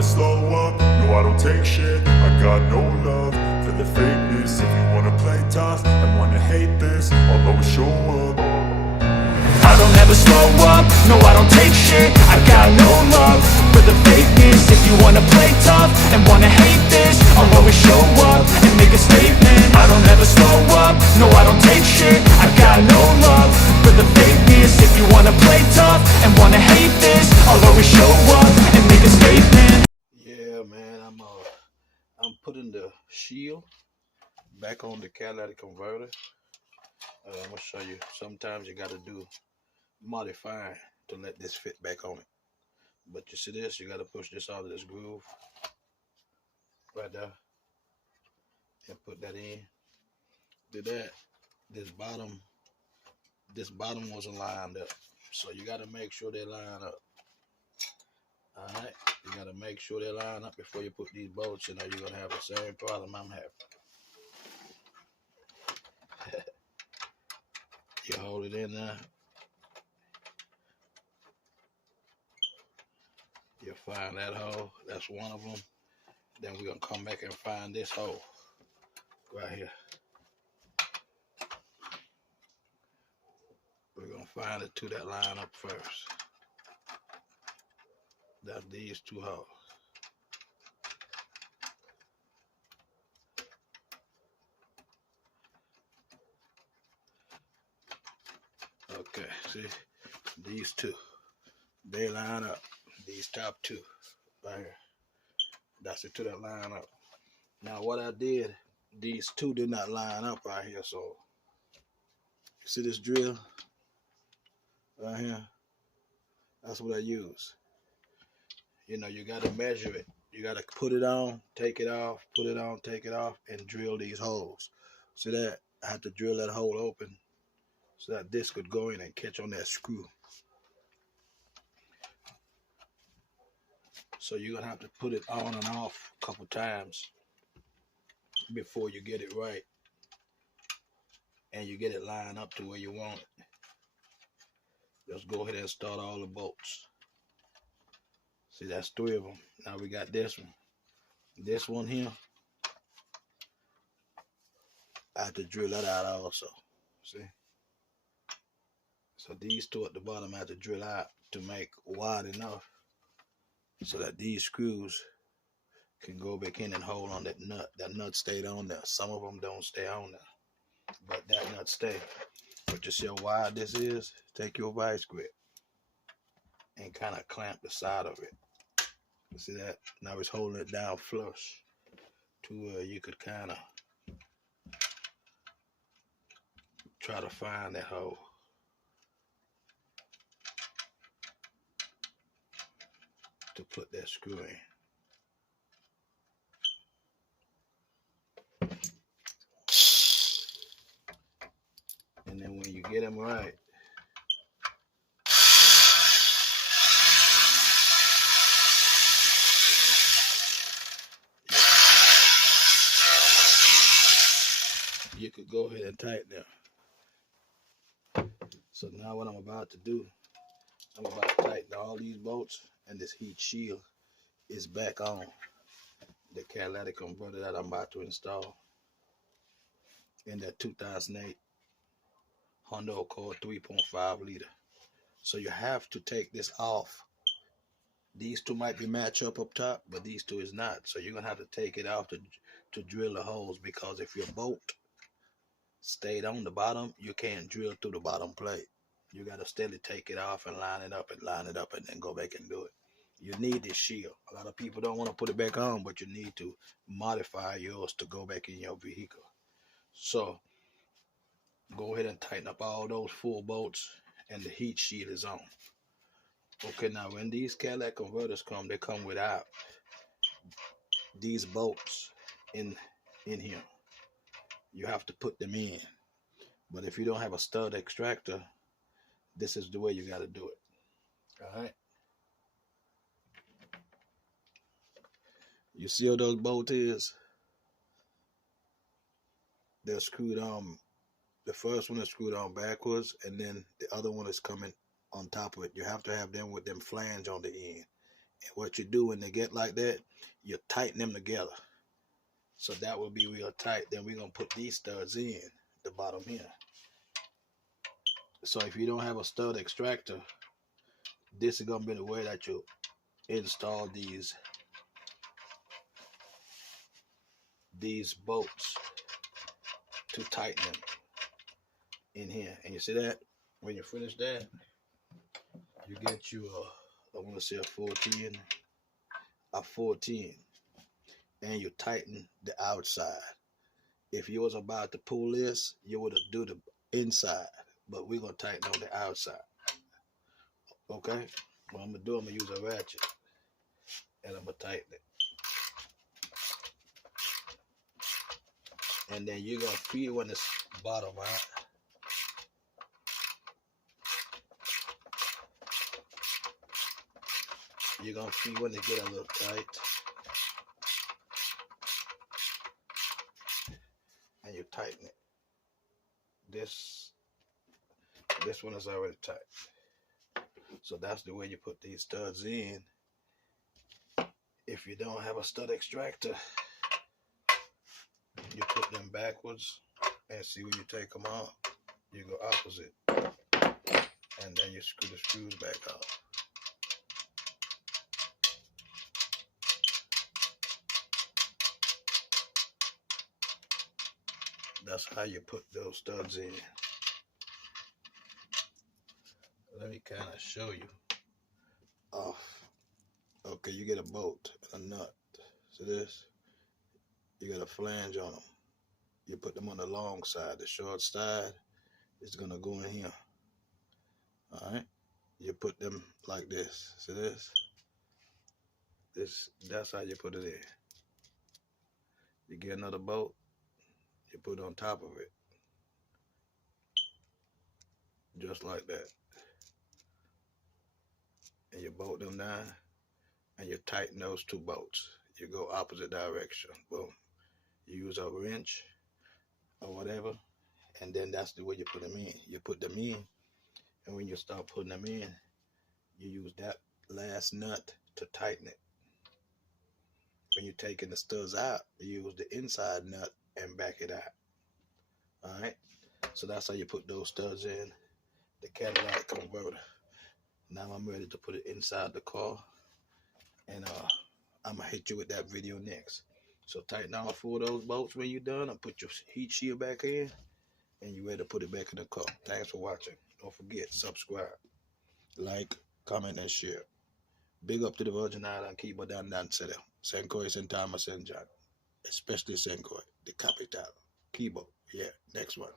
never slow up, no I don't take shit. I got no love for the fakeness. If you wanna play tough and wanna hate this, I'll always show up. I don't ever slow up, no I don't take shit. I got no love for the fakeness. If you wanna play tough and wanna hate this, I'll always show up and make a statement. I don't ever slow up, no I don't take shit. I got no love for the fakeness. If you wanna play tough and wanna hate this, I'll always show up and make a statement. Yeah, man, I'm putting the shield back on the catalytic converter. I'm gonna show you. Sometimes you gotta do modifying to let this fit back on it. But you see this, you gotta push this out of this groove right there and put that in. Do that. This bottom wasn't lined up, so you gotta make sure they line up. All right, you gotta make sure they line up before you put these bolts in, or you're gonna have the same problem I'm having. You hold it in there. You find that hole. That's one of them. Then we're gonna come back and find this hole right here. We're gonna find the two that line up first. That's these two holes. Okay, see, these two, they line up. These top two right here. That's the two that line up. Now what I did, these two did not line up right here, so you see this drill right here? That's what I use. You know, you gotta measure it. You gotta put it on, take it off, put it on, take it off, and drill these holes. See that? I had to drill that hole open so that this could go in and catch on that screw. So you're gonna have to put it on and off a couple times before you get it right and you get it lined up to where you want it. Just go ahead and start all the bolts. See, that's 3 of them. Now we got this one. This one here, I have to drill that out also. See? So these two at the bottom I have to drill out to make wide enough so that these screws can go back in and hold on that nut. That nut stayed on there. Some of them don't stay on there, but that nut stay. But you see how wide this is? Take your vice grip and kind of clamp the side of it. You see that? Now it's holding it down flush to where you could kind of try to find that hole. To put that screw in. And then when you get them right, you could go ahead and tighten them. So now what I'm about to do, I'm about to tighten all these bolts, and this heat shield is back on the catalytic converter that I'm about to install in that 2008 Honda Accord 3.5 liter. So you have to take this off. These two might be matched up top, but these two is not. So you're gonna have to take it off to drill the holes, because if your bolt stayed on the bottom, you can't drill through the bottom plate. You gotta steadily take it off and line it up and then go back and do it. You need this shield. A lot of people don't want to put it back on, but you need to modify yours to go back in your vehicle. So go ahead and tighten up all those 4 bolts, and the heat shield is on. Okay, now when these catalytic converters come, they come without these bolts in here. You have to put them in. But if you don't have a stud extractor, this is the way you got to do it. All right. You see how those bolts is? They're screwed on. The first one is screwed on backwards, and then the other one is coming on top of it. You have to have them with them flange on the end. And what you do when they get like that, you tighten them together. So that will be real tight. Then we're going to put these studs in the bottom here. So if you don't have a stud extractor, this is going to be the way that you install these bolts to tighten them in here. And you see that? When you finish that, you get you I want to say a 14, and you tighten the outside. If you was about to pull this, you would have do the inside, but we're going to tighten on the outside. Okay? What I'm going to do, I'm going to use a ratchet, and I'm going to tighten it. And then you're going to feel when this bottom out. You're going to feel when they get a little tight. And you tighten it. This one is already tight. So that's the way you put these studs in. If you don't have a stud extractor, you put them backwards, and see when you take them out, you go opposite, and then you screw the screws back out. That's how you put those studs in. Let me kind of show you. Okay, you get a bolt and a nut. See this? You got a flange on them. You put them on the long side. The short side is gonna go in here. All right. You put them like this. See this? That's how you put it in. You get another bolt. You put it on top of it. Just like that. And you bolt them down, and you tighten those two bolts. You go opposite direction. Boom. You use a wrench or whatever, and then that's the way you put them in. You put them in, and when you start putting them in, you use that last nut to tighten it. When you're taking the studs out, you use the inside nut and back it out. All right? So that's how you put those studs in the Catalytic Converter. Now I'm ready to put it inside the car, and I'm going to hit you with that video next. So tighten all 4 of those bolts when you're done, and put your heat shield back in, and you're ready to put it back in the car. Thanks for watching. Don't forget, subscribe, like, comment, and share. Big up to the Virgin Island, Kibo Dan Sede, Senkoi, Sentama, Senjan, especially Senkoi, the capital, Kibo. Yeah, next one.